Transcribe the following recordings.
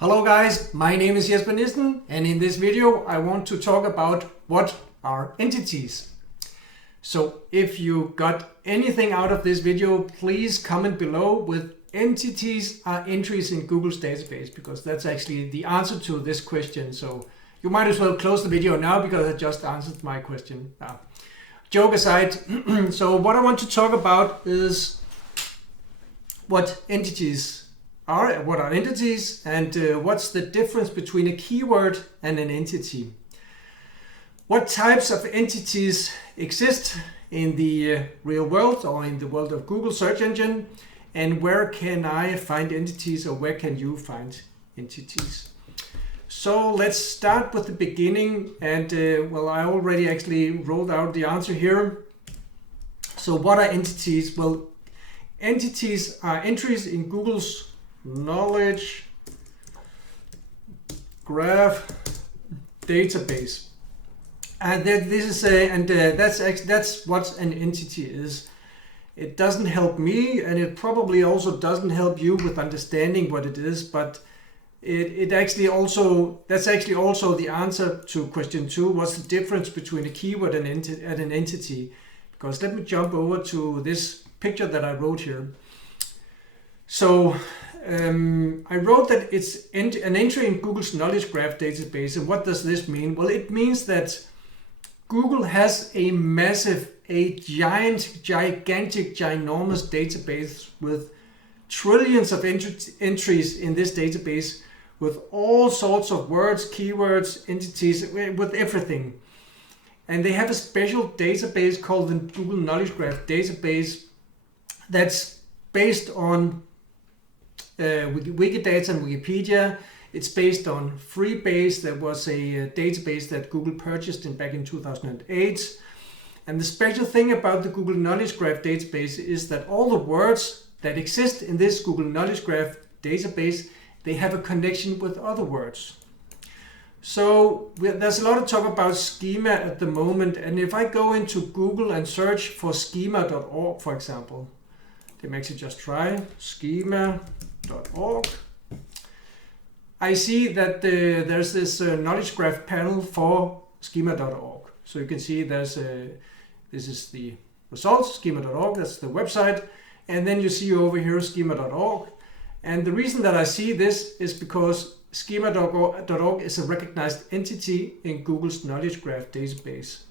Hello guys, my name is Jesper Nissen, and in this video I want to talk about what are entities. So if you got anything out of this video, please comment below with entities are entries in Google's database, because that's actually the answer to this question. So you might as well close the video now because I just answered my question. Joke aside, so what I want to talk about is what entities are, what are entities, and what's the difference between a keyword and an entity. What types of entities exist in the real world or in the world of Google search engine, and where can I find entities, or where can you find entities? So let's start with the beginning, and well, I already actually wrote out the answer here. So what are entities? Well, entities are entries in Google's knowledge graph database, and that's what an entity is. It doesn't help me, and it probably also doesn't help you with understanding what it is, but that's actually also the answer to question 2. What's the difference between a keyword and an entity? Because let me jump over to this picture that I wrote here. So I wrote that it's an entry in Google's knowledge graph database. And what does this mean? Well, it means that Google has a gigantic, ginormous database with trillions of entries in this database, with all sorts of words, keywords, entities, with everything. And they have a special database called the Google Knowledge Graph database that's based on Wikidata and Wikipedia. It's based on Freebase. That was a database that Google purchased back in 2008. And the special thing about the Google Knowledge Graph database is that all the words that exist in this Google Knowledge Graph database, they have a connection with other words. So there's a lot of talk about schema at the moment, and if I go into Google and search for schema.org, for example, let me actually just try schema.org. I see that there's this knowledge graph panel for schema.org. So you can see this is the results, schema.org, that's the website. And then you see over here schema.org. And the reason that I see this is because schema.org is a recognized entity in Google's knowledge graph database.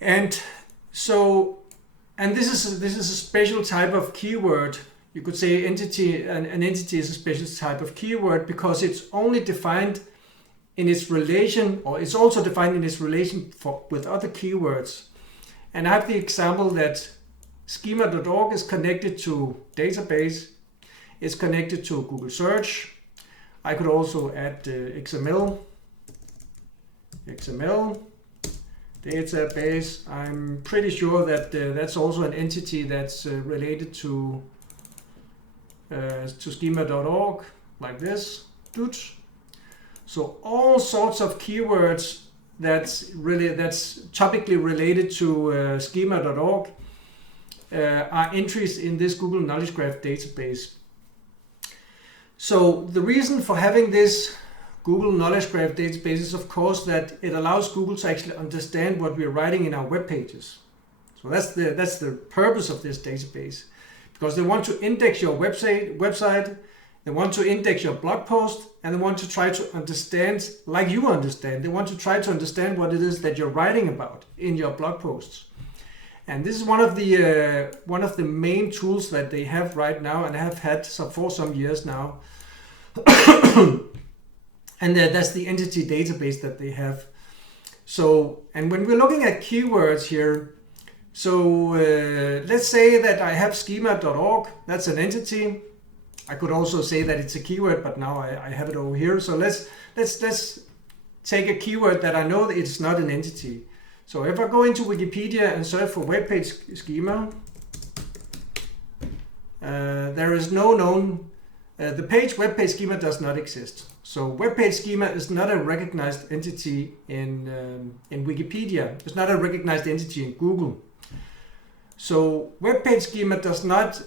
And this is a special type of keyword. You could say an entity is a special type of keyword because it's only defined in its relation, or it's also defined in its relation with other keywords. And I have the example that schema.org is connected to database, it's connected to Google search. I could also add XML database. I'm pretty sure that that's also an entity that's related to schema.org, like this. So all sorts of keywords that's topically related to schema.org are entries in this Google Knowledge Graph database. So the reason for having this Google Knowledge Graph database is, of course, that it allows Google to actually understand what we're writing in our web pages. So that's the purpose of this database, because they want to index your website, they want to index your blog post, and they want to try to understand, like you understand, they want to try to understand what it is that you're writing about in your blog posts. And this is one of the main tools that they have right now, and have had for some years now. And that's the entity database that they have. So, and when we're looking at keywords here, so let's say that I have schema.org, that's an entity. I could also say that it's a keyword, but now I have it over here. So let's take a keyword that I know that it's not an entity. So if I go into Wikipedia and search for web page schema, there is no known, the page web page schema does not exist. So web page schema is not a recognized entity in Wikipedia. It's not a recognized entity in Google. So web page schema does not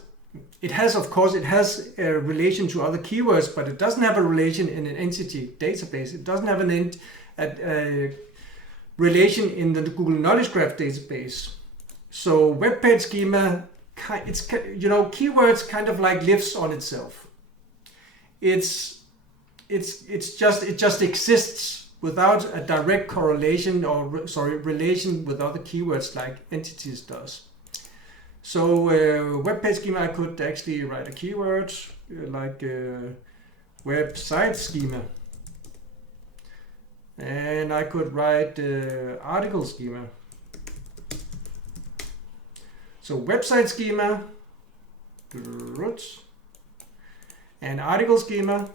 it has, of course, it has a relation to other keywords, but it doesn't have a relation in an entity database. It doesn't have a relation in the Google Knowledge Graph database. So web page schema, it's, you know, keywords kind of like lives on itself. It just exists without a direct correlation or relation with other keywords like entities does. So web page schema, I could actually write a keyword like website schema, and I could write article schema. So website schema and article schema.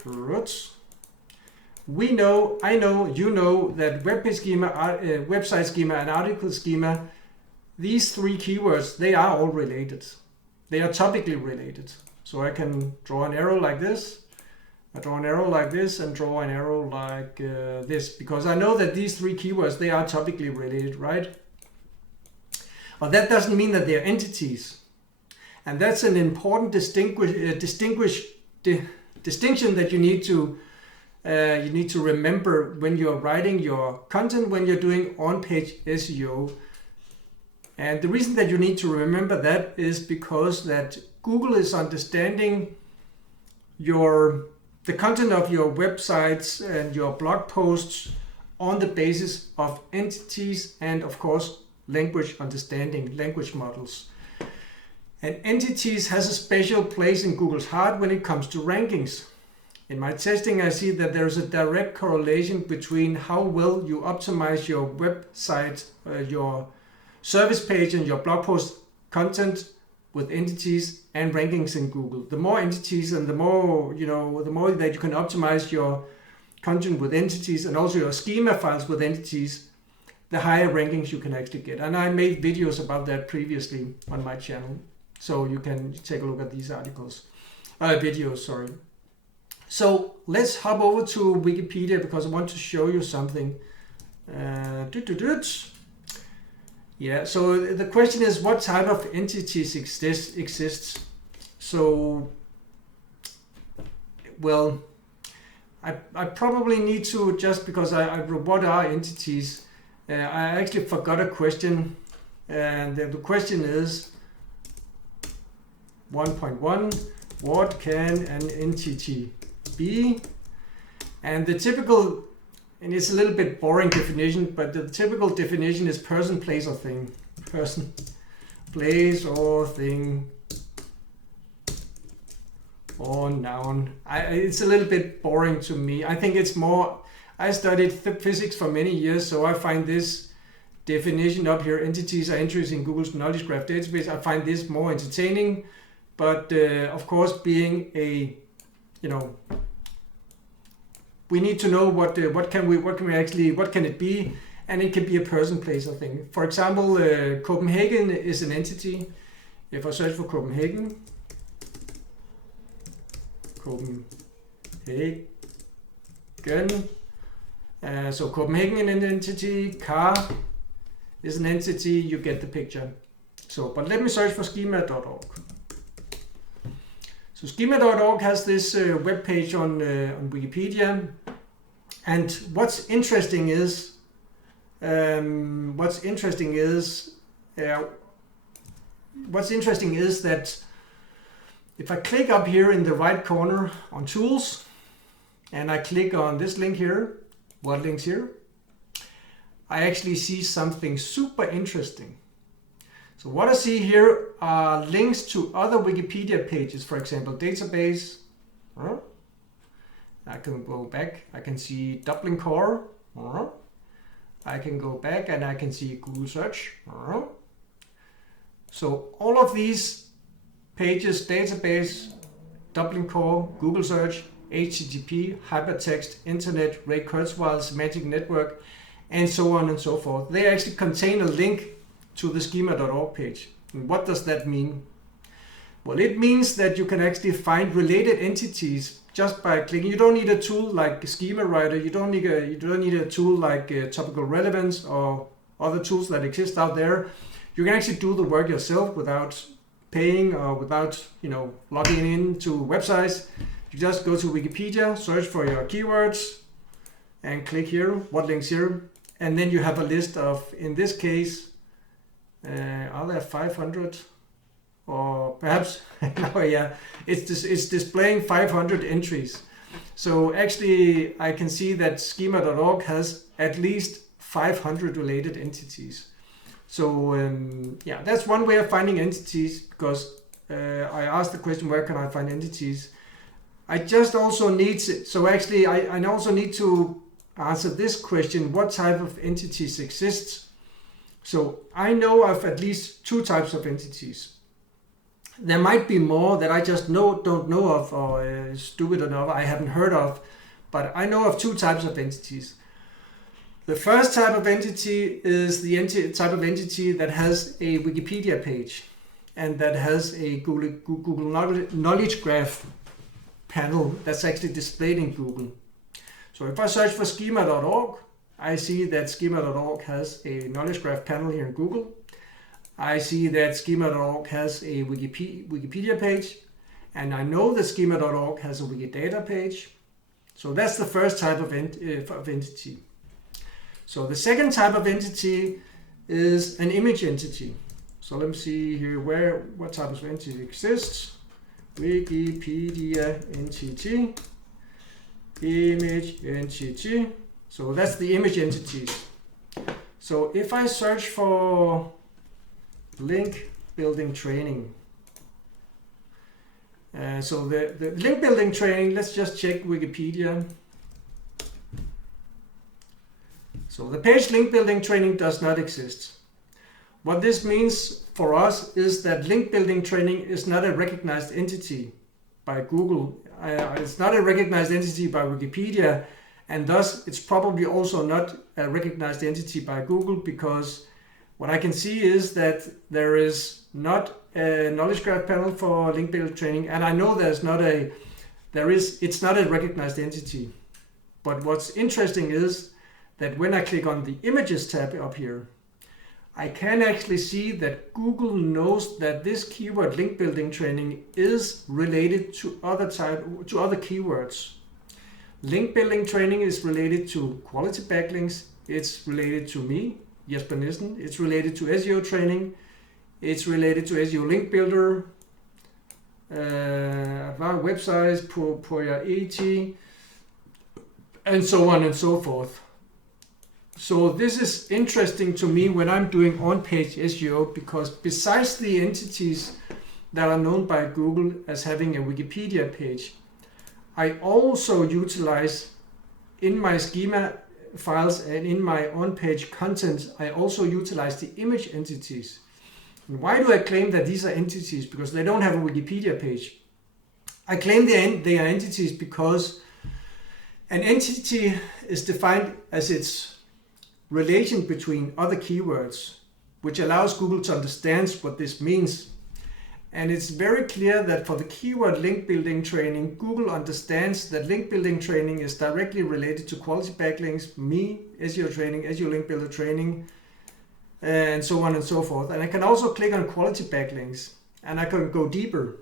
We know, I know, you know that web page schema, website schema, and article schema, these three keywords, they are all related. They are topically related. So I can draw an arrow like this, I draw an arrow like this, and draw an arrow like this, because I know that these three keywords, they are topically related, right? But that doesn't mean that they're entities. And that's an important distinction that you need to remember when you're writing your content, when you're doing on-page SEO. And the reason that you need to remember that is because that Google is understanding the content of your websites and your blog posts on the basis of entities and, of course, language understanding, language models. And entities has a special place in Google's heart when it comes to rankings. In my testing, I see that there's a direct correlation between how well you optimize your website, your service page, and your blog post content with entities and rankings in Google. The more entities and the more, you know, the more that you can optimize your content with entities and also your schema files with entities, the higher rankings you can actually get. And I made videos about that previously on my channel. So you can take a look at these videos, sorry. So let's hop over to Wikipedia because I want to show you something. Yeah, so the question is, what type of entities exists? So, well, I probably need to, just because what are entities? I actually forgot a question, and the question is 1.1, what can an entity be? And the typical, and it's a little bit boring definition, but the typical definition is person, place, or thing. Person, place, or thing, or noun. It's a little bit boring to me. I think it's more, I studied physics for many years, so I find this definition up here, entities are entries in Google's Knowledge Graph database, I find this more entertaining. But of course, being a, you know, we need to know what can it be, and it can be a person, place, or thing. For example, Copenhagen is an entity. If I search for Copenhagen, so Copenhagen is an entity, car is an entity, you get the picture. So, but let me search for schema.org. So schema.org has this web page on Wikipedia, and what's interesting is that if I click up here in the right corner on Tools, and I click on this link here, what links here, I actually see something super interesting. So what I see here are links to other Wikipedia pages, for example, database. I can go back, I can see Dublin Core. I can go back and I can see Google Search. So all of these pages, database, Dublin Core, Google Search, HTTP, hypertext, internet, Ray Kurzweil, semantic network, and so on and so forth. They actually contain a link to the schema.org page. And what does that mean? Well, it means that you can actually find related entities just by clicking. You don't need a tool like Schema Writer. You don't need a tool like Topical Relevance or other tools that exist out there. You can actually do the work yourself without paying or without logging into websites, you just go to Wikipedia, search for your keywords, and click here, what links here, and then you have a list of, in this case, are there 500? Or perhaps, no, yeah, it's displaying 500 entries. So actually, I can see that schema.org has at least 500 related entities. So yeah, that's one way of finding entities, because I asked the question, where can I find entities? I just also need, so actually I also need to answer this question, what type of entities exists? So I know of at least 2 types of entities. There might be more that I just don't know of, or stupid enough, I haven't heard of, but I know of 2 types of entities. The first type of entity is the type of entity that has a Wikipedia page and that has a Google Knowledge Graph panel that's actually displayed in Google. So if I search for schema.org, I see that schema.org has a knowledge graph panel here in Google. I see that schema.org has a Wikipedia page, and I know that schema.org has a Wikidata page. So that's the first type of entity. So the second type of entity is an image entity. So let me see here what type of entity exists. Wikipedia entity, image entity. So that's the image entities. So if I search for link building training, so the link building training, let's just check Wikipedia. So the page link building training does not exist. What this means for us is that link building training is not a recognized entity by Google. It's not a recognized entity by Wikipedia, and thus it's probably also not a recognized entity by Google, because what I can see is that there is not a knowledge graph panel for link building training, and I know it's not a recognized entity. But what's interesting is that when I click on the images tab up here, I can actually see that Google knows that this keyword link building training is related to other keywords. Link building training is related to quality backlinks. It's related to me, Jesper Nissen. It's related to SEO training. It's related to SEO link builder, advanced websites, Poya 80, and so on and so forth. So this is interesting to me when I'm doing on-page SEO, because besides the entities that are known by Google as having a Wikipedia page, I also utilize in my schema files and in my on-page content, I also utilize the image entities. And why do I claim that these are entities? Because they don't have a Wikipedia page. I claim they are entities because an entity is defined as its relation between other keywords, which allows Google to understand what this means. And it's very clear that for the keyword link building training, Google understands that link building training is directly related to quality backlinks, me, SEO training, SEO link builder training, and so on and so forth. And I can also click on quality backlinks, and I can go deeper.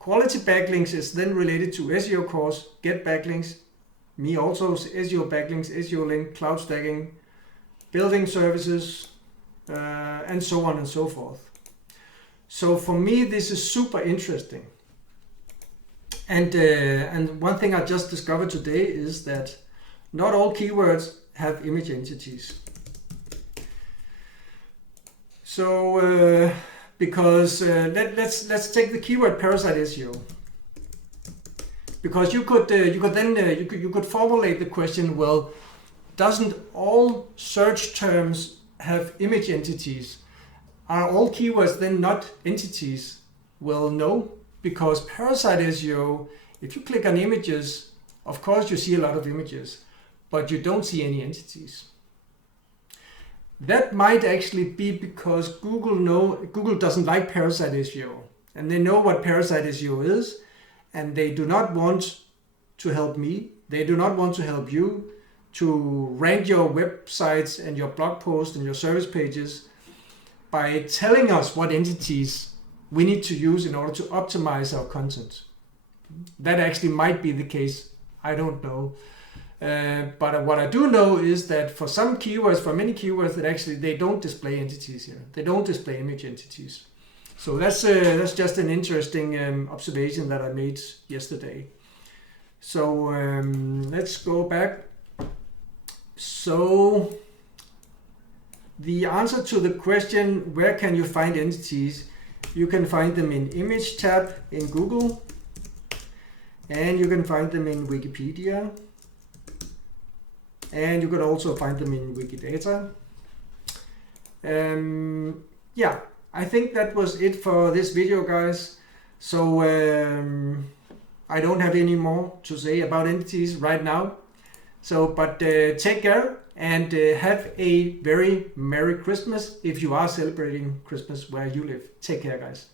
Quality backlinks is then related to SEO course, get backlinks, me also, SEO backlinks, SEO link, cloud stacking, building services, and so on and so forth. So for me, this is super interesting. And one thing I just discovered today is that not all keywords have image entities. So because let's take the keyword parasite SEO. Because you could formulate the question, well, doesn't all search terms have image entities? Are all keywords then not entities? Well, no, because parasite SEO, if you click on images, of course you see a lot of images, but you don't see any entities. That might actually be because Google doesn't like parasite SEO, and they know what parasite SEO is, and they do not want to help me. They do not want to help you to rank your websites and your blog posts and your service pages by telling us what entities we need to use in order to optimize our content. That actually might be the case. I don't know. But what I do know is that for some keywords, for many keywords, that actually they don't display entities here. They don't display image entities. So that's just an interesting observation that I made yesterday. So let's go back. So the answer to the question, where can you find entities? You can find them in Image tab in Google, and you can find them in Wikipedia, and you can also find them in Wikidata. Yeah, I think that was it for this video, guys. So I don't have any more to say about entities right now. So, but take care and have a very Merry Christmas if you are celebrating Christmas where you live. Take care, guys.